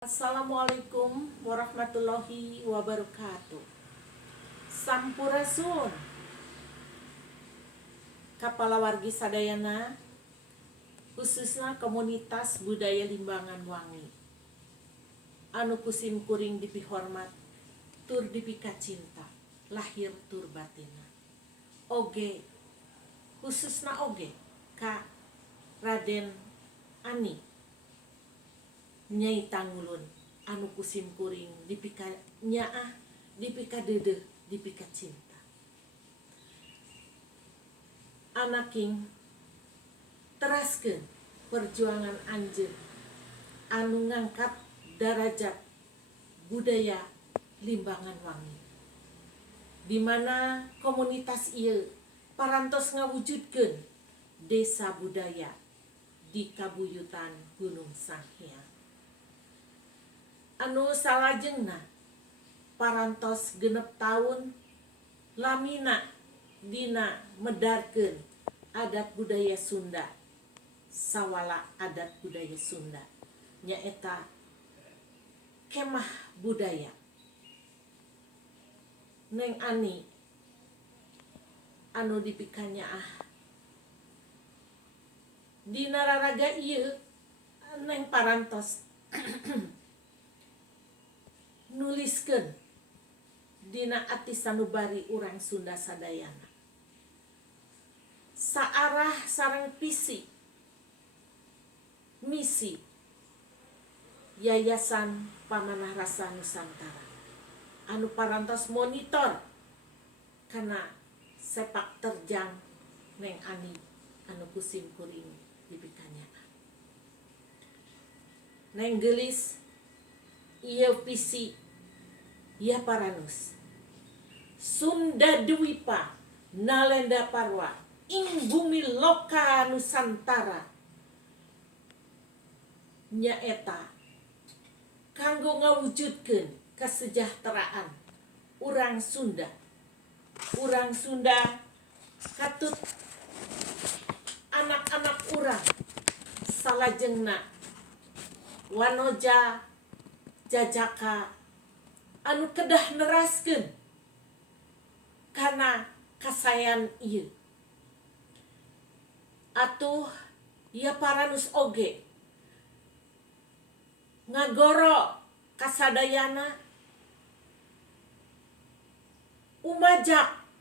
Assalamualaikum warahmatullahi wabarakatuh. Sampurasun Kapala wargi sadayana, khususnya komunitas budaya Limbangan Wangi, anu kusim kuring dipihormat, tur dipika cinta, lahir tur batina. Oge, khususna oge ka Raden Ani Nyai Tanggulun anu kusim kuring dipika nyaah, dipika dedeh, dipika cinta. Anaking teraskeun perjuangan anjeun anu ngangkat darajat budaya Limbangan Wangi, di mana komunitas ieu parantos ngawujudkeun desa budaya di Kabuyutan Gunung Sanghyang. Anu salajengna parantos genep tahun lamina dina medarkeun adat budaya Sunda, sawala adat budaya Sunda nyaeta kemah budaya. Neng Ani anu dipikanyaah dina raraga ieu neng parantos nuliskeun dina ati sanubari urang Sunda sadayana saarah sareng visi misi Yayasan Pamanah Rasa Nusantara anu parantos monitor kana sepak terjang Neng Ani anu kusim kuring dipikanyaan. Neng gelis ieu visi ya paranus Sunda Dwipa Nalenda Parwa ing bumi loka Nusantara nyaeta kanggo ngawujudkeun kesejahteraan urang Sunda. Urang Sunda katut anak-anak urang salajengna wanoja jajaka anu kedah neraskeun kana kasayan ieu. Atuh ya paranus oge ngagoro kasadayana umajak